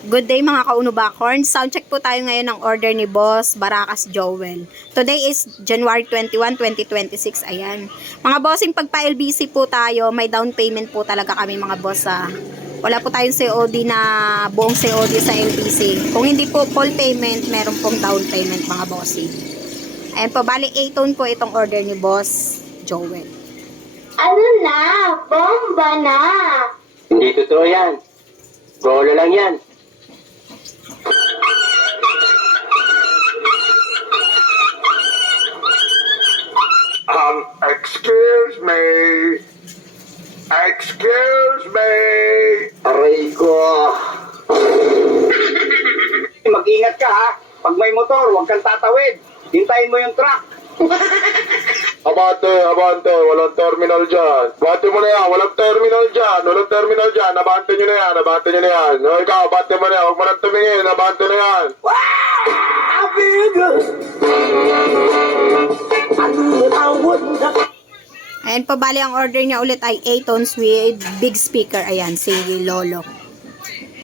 Good day mga kaunubakorn. Soundcheck po tayo ngayon ng order ni Boss Baracas Joel. Today is January 21, 2026. Ayan. Mga bossing, pagpa LBC po tayo, may down payment po talaga kami mga boss. Wala po tayong COD na buong COD sa LBC. Kung hindi po full payment, meron pong down payment mga bossing. Ayan po, bali 8 po itong order ni Boss Joel. Ano na? Bomba na! Hindi totoo yan. Bolo lang yan. Excuse me. Excuse me. Aray ko. Mag-ingat ka ha. Pag may motor, huwag kang tatawid. Hintayin mo yung truck. Abante, abante. Walang terminal dyan. Abante mo na yan. Walang terminal dyan. Walang terminal dyan. Abante nyo na yan. Abante nyo na yan. O ikaw, abante mo na yan. Huwag mo nang tumingin. Abante na yan. Ayan po, bali ang order niya ulit ay 8 tones with big speaker. Ayan, si Lolo.